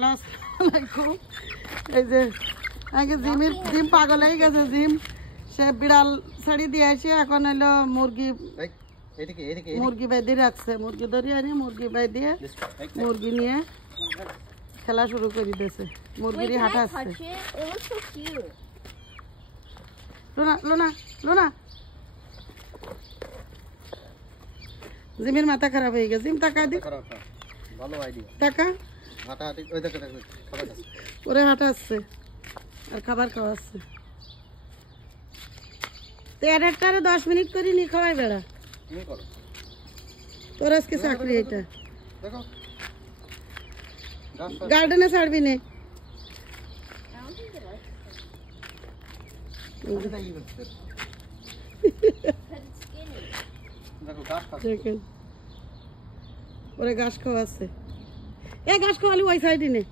Hello আসসালামাইকুম। এই যে আগে জিম পাগল হয়ে গেছে, জিম সে বিড়াল ছাড়ি দিয়ে আসে, এখন হলো মুরগি বাইদি রাখছে, মুরগি ধরে আনি মুরগি বাইদিয়ে মুরগি নিয়ে খেলা শুরু করে দিয়েছে। মুরগিরই হাঁটা আসছে। লোনা লোনা লোনা, জিমের মাথা খারাপ হয়ে গেছে। জিম টাকা দি, টাকা ওরে হাঁটা আসছে আর খাবার খাওয়াচ্ছে। তো একটা 10 মিনিট করে নি খাওয়াই বেড়া, তোর আজকে চাকরি। এটা গার্ডেনে ছাড়বি নে। দেখেন ওরে ঘাস খাওয়াচ্ছে। এ ঘাস খাওয়ালি ওই সাইডে নে।